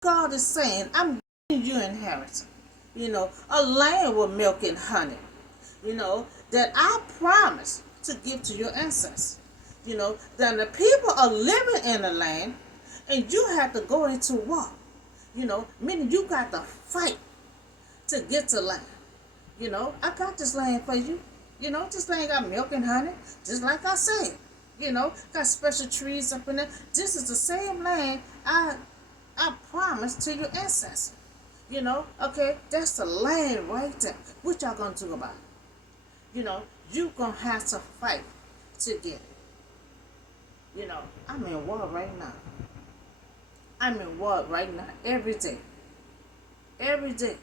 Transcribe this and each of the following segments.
God is saying, I'm giving you inheritance. A land with milk and honey. That I promise to give to your ancestors. Then the people are living in the land, and you have to go into war. Meaning you got to fight to get to land. I got this land for you. This land got milk and honey, just like I said. Got special trees up in there. This is the same land I promised to your ancestors. Okay, that's the land right there. What y'all gonna do about it? You gonna have to fight to get it. I'm in war right now. I'm in war right now, every day. Every day.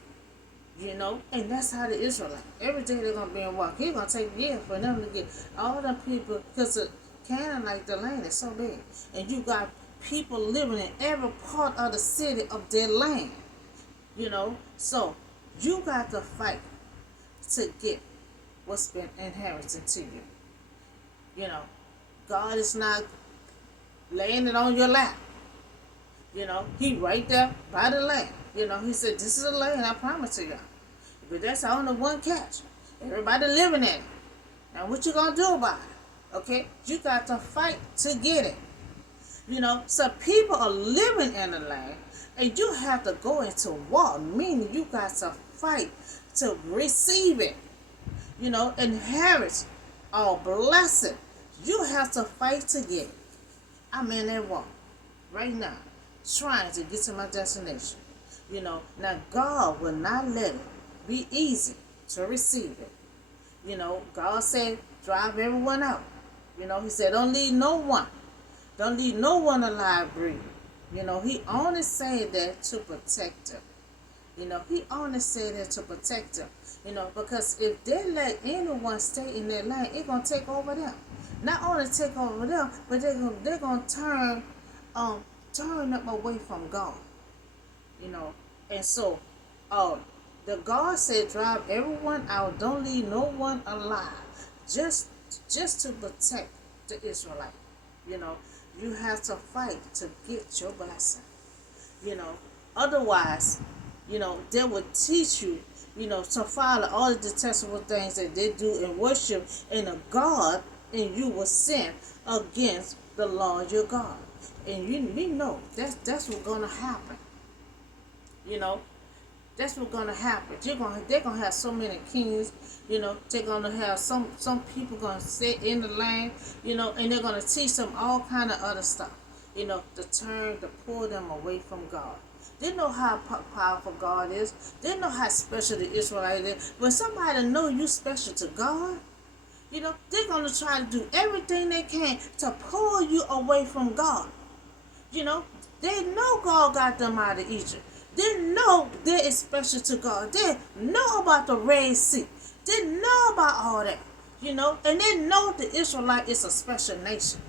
And that's how the Israelites. Every day they're gonna be in war. It's gonna take years for them to get all them people, because the Canaanite, the land is so big, and you got people living in every part of the city of their land. So you got to fight to get what's been inherited to you. God is not laying it on your lap. He right there by the land. He said, this is a land I promise to you. But that's only one catch. Everybody living in it. Now what you gonna do about it? Okay? You got to fight to get it. So people are living in the land, and you have to go into war, meaning you got to fight to receive it. Inherit or blessing. You have to fight to get it. I'm in that war right now, trying to get to my destination. Now God will not let it be easy to receive it. God said, drive everyone out. He said, don't leave no one. Don't leave no one alive breathing. He only said that to protect them. He only said that to protect them. Because if they let anyone stay in their land, it's going to take over them. Not only take over them, but they're going to turn them away from God. And so, the God said, drive everyone out. Don't leave no one alive. Just to protect the Israelite. You have to fight to get your blessing. Otherwise, they will teach you, to follow all the detestable things that they do and worship in a God, and you will sin against the Lord your God. And we know that's what's gonna happen. That's what's gonna happen. They're gonna have so many kings. They're gonna have some people gonna sit in the land. And they're gonna teach them all kind of other stuff. To pull them away from God. They know how powerful God is. They know how special the Israelites is. When somebody know you special to God, they're gonna try to do everything they can to pull you away from God. They know God got them out of Egypt. They know they're special to God. They know about the Red Sea. They know about all that. And they know the Israelite is a special nation.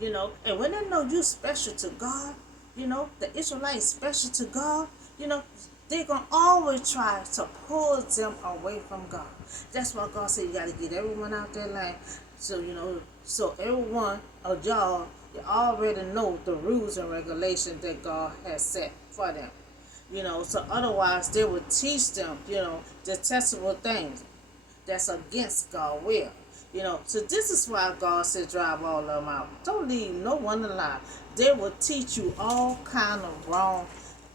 And when they know you special to God, the Israelite is special to God, they're going to always try to pull them away from God. That's why God said you got to get everyone out their land. So everyone of y'all, you already know the rules and regulations that God has set for them. So otherwise they would teach them, detestable things that's against God's will. So this is why God said drive all of them out. Don't leave no one alive. They will teach you all kind of wrong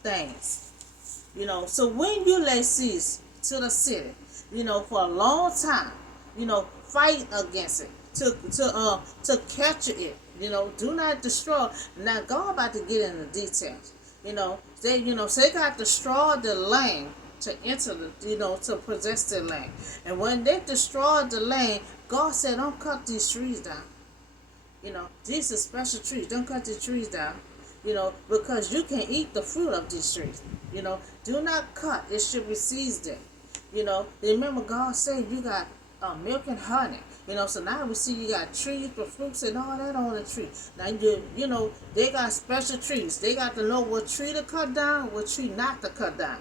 things. So when you lay siege to the city, for a long time, fight against it, to capture it, do not destroy. Now God about to get into details. So they got to destroy the land to enter the, to possess the land. And when they destroyed the land, God said, don't cut these trees down. These are special trees. Don't cut the trees down. Because you can eat the fruit of these trees. Do not cut. It should be seasoned. Remember God said you got milk and honey. So now we see you got trees with fruits and all that on the tree. Now they got special trees. They got to know what tree to cut down, what tree not to cut down.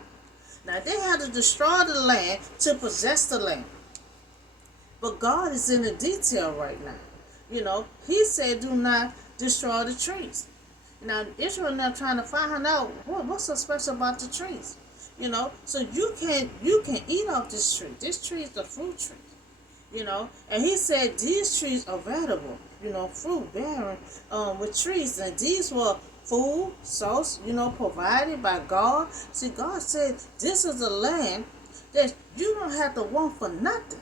Now they had to destroy the land to possess the land. But God is in the detail right now. He said do not destroy the trees. Now Israel now trying to find out what's so special about the trees. So you can eat off this tree. This tree is the fruit tree. And he said these trees are valuable, fruit bearing with trees, and these were food source, provided by God. See, God said this is a land that you don't have to want for nothing.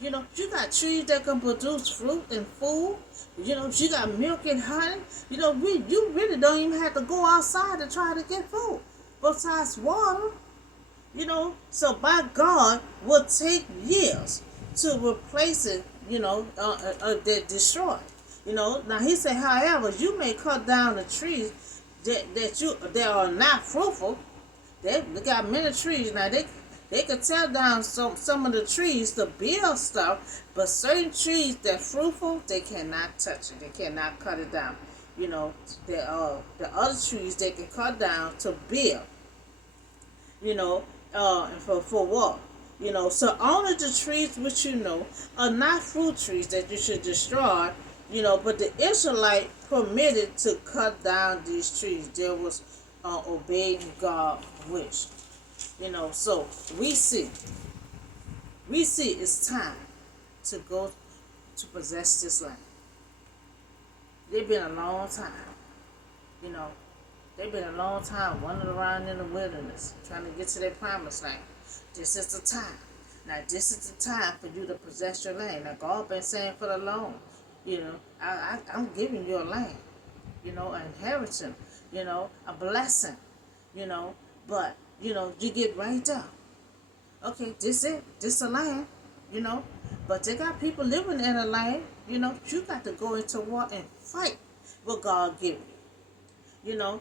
You got trees that can produce fruit and food. You got milk and honey. You really don't even have to go outside to try to get food. Besides water, so by God will take years to replace it, that destroyed. Now he said, however, you may cut down the trees that are not fruitful. They got many trees now. They could tear down some of the trees to build stuff, but certain trees that fruitful, they cannot touch it. They cannot cut it down. The other trees they can cut down to build. And for what? So only the trees which are not fruit trees that you should destroy. But the Israelite permitted to cut down these trees. There was obeying God's wish. So we see it's time to go to possess this land. It's been a long time. They've been a long time wandering around in the wilderness trying to get to their promised land. This is the time. Now this is the time for you to possess your land. Now God been saying for the long, I'm giving you a land, an inheritance, a blessing, but you get right there. Okay, this a land, but they got people living in a land, you got to go into war and fight what God give you.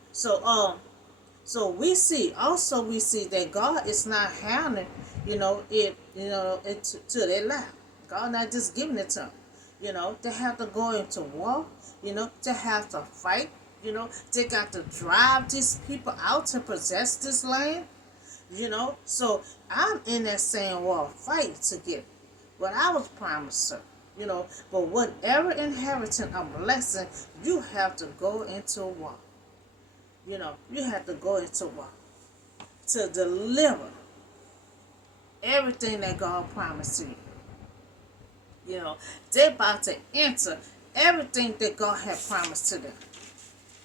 So we see that God is not handing, it to their life. God not just giving it to them. They have to go into war, they have to fight, they got to drive these people out to possess this land, So I'm in that same war, fight to get what I was promised, sir. But whatever inheritance or blessing, you have to go into war. You have to go into war to deliver everything that God promised to you. They're about to enter everything that God had promised to them.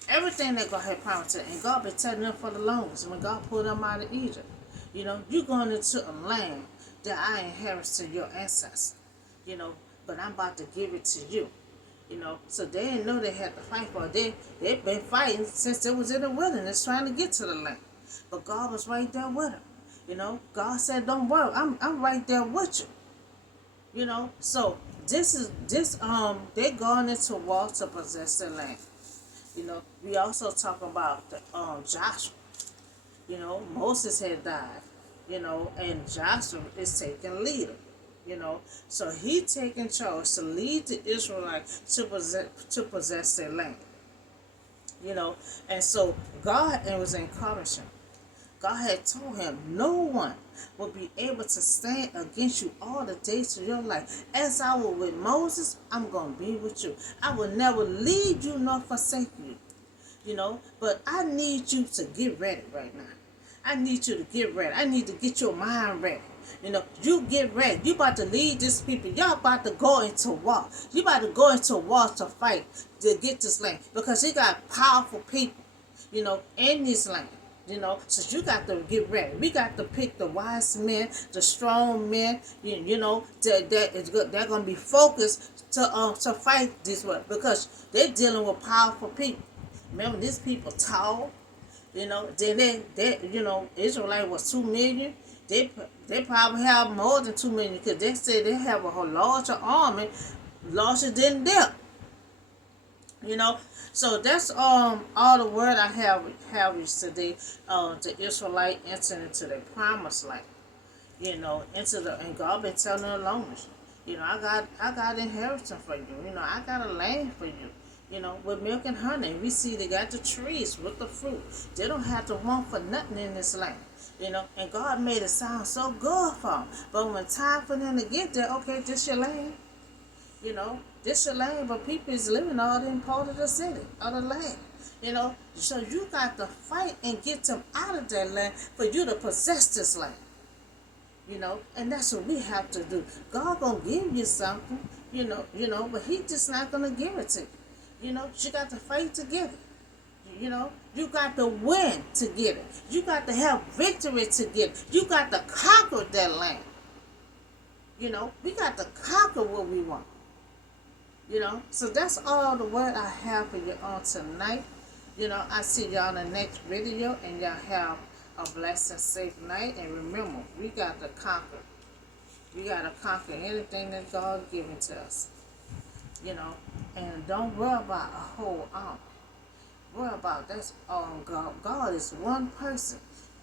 Everything that God had promised to them. And God been telling them for the longest. When God pulled them out of Egypt, you're going into a land that I inherited to your ancestors. But I'm about to give it to you. So they didn't know they had to fight for it. They've been fighting since they was in the wilderness trying to get to the land. But God was right there with them. God said, don't worry, I'm right there with you. So they're going into war to possess the land. We also talk about the Joshua. Moses had died, and Joshua is taking leader. So he taking charge to lead the Israelites to possess their land. And so God was encouraging. God had told him, no one will be able to stand against you all the days of your life. As I was with Moses, I'm going to be with you. I will never leave you nor forsake you. But I need you to get ready right now. I need you to get ready. I need to get your mind ready. You get ready. You about to lead this people. Y'all about to go into war. You about to go into war to fight to get this land. Because he got powerful people, in this land. So you got to get ready. We got to pick the wise men, the strong men, they're going to be focused to fight this way. Because they're dealing with powerful people. Remember, these people tall. Then Israelite was 2 million. They probably have more than 2 million because they say they have a whole larger army, larger than them. So that's all the word I have is today. The Israelite entering into the promised land. And God been telling them longest. I got inheritance for you. I got a land for you. With milk and honey. We see they got the trees with the fruit. They don't have to want for nothing in this land. And God made it sound so good for them. But when time for them to get there, okay, this your land. This your land, but people is living all in part of the city, of the land. So you got to fight and get them out of that land for you to possess this land. And that's what we have to do. God gonna give you something, but He just not gonna give it to you. You got to fight to get it. You got to win to get it. You got to have victory to get it. You got to conquer that land. We got to conquer what we want. So that's all the word I have for you on tonight. I see y'all in the next video, and y'all have a blessed and safe night. And remember, we got to conquer. We got to conquer anything that God given to us. And don't worry about a whole army. Worry about that's God. God is one person,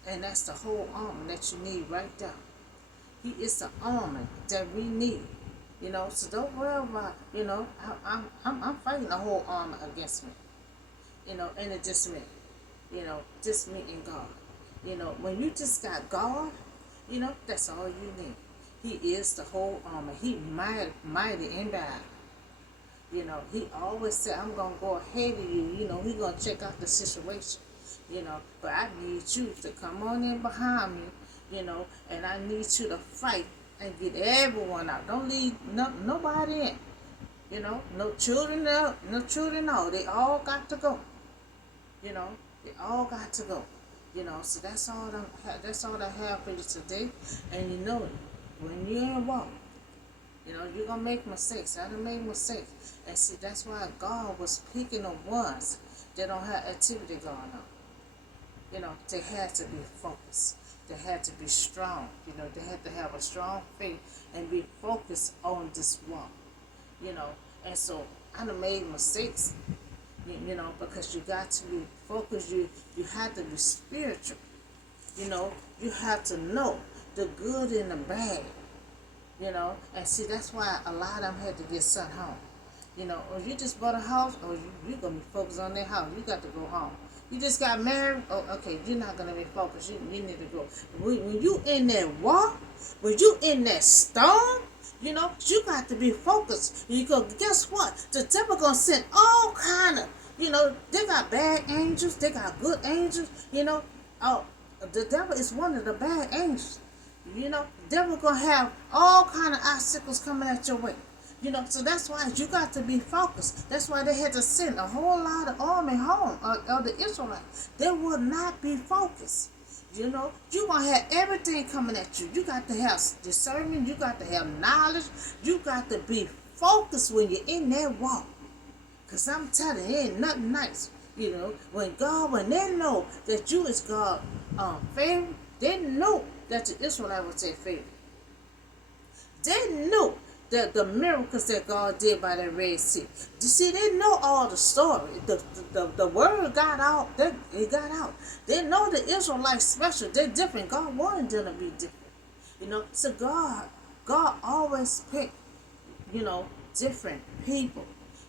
and that's the whole army that you need right there. He is the army that we need. So don't worry about. I'm fighting the whole army against me. And it's just me. Just me and God. When you just got God, that's all you need. He is the whole army. He mighty in battle. He always said, I'm going to go ahead of you. He going to check out the situation. But I need you to come on in behind me, and I need you to fight and get everyone out. Don't leave nobody in. No children out, no children out. They all got to go. They all got to go. So that's all I have for you today. And when you're in war, you're going to make mistakes. I done made mistakes. And see, that's why God was picking the ones that don't have activity going on. They had to be focused. They had to be strong. They had to have a strong faith and be focused on this walk. And so I done made mistakes, because you got to be focused. You have to be spiritual. You have to know the good and the bad. And see, that's why a lot of them had to get sent home. Or you just bought a house, or you're going to be focused on that house. You got to go home. You just got married, okay, you're not going to be focused. You need to go. When you in that war, when you in that storm, you got to be focused. Because guess what? The devil going to send all kind of, they got bad angels, they got good angels, the devil is one of the bad angels. Devil gonna have all kind of obstacles coming at your way. So that's why you got to be focused. That's why they had to send a whole lot of army home of the Israelites. They would not be focused. You gonna have everything coming at you. You got to have discernment. You got to have knowledge. You got to be focused when you're in that walk. Cause I'm telling you, it ain't nothing nice. When they know that you is God favorite, they know that the Israelites was their favorite. They knew that the miracles that God did by the Red Sea. You see, they know all the story. The word got out. It got out. They know the Israelites special. They're different. God wanted them to be different. So God always picked, different people.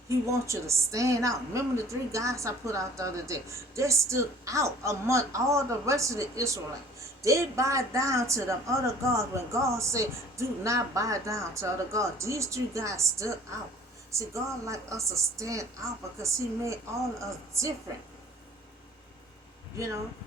He wants you to stand out. Remember the 3 guys I put out the other day? They stood out among all the rest of the Israelites. They bowed down to them other gods when God said, do not bow down to other gods. These 3 guys stood out. See, God like us to stand out because He made all of us different.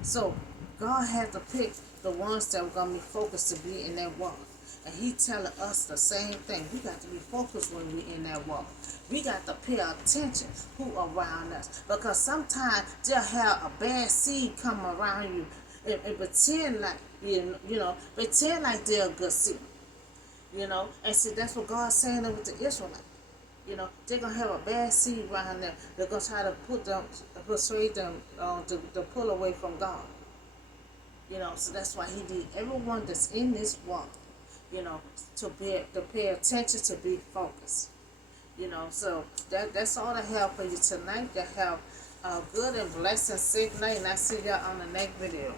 So God had to pick the ones that were going to be focused to be in that walk. And He telling us the same thing. We got to be focused when we in that walk. We got to pay attention who around us. Because sometimes they'll have a bad seed come around you and pretend like, pretend like they're a good seed. And see, that's what God's saying with the Israelites. They're going to have a bad seed around them. They're going to try to persuade them to pull away from God. So that's why He did everyone that's in this walk, to pay attention, to be focused. So that's all I have for you tonight. To have a good and blessed and safe night. And I see y'all on the next video.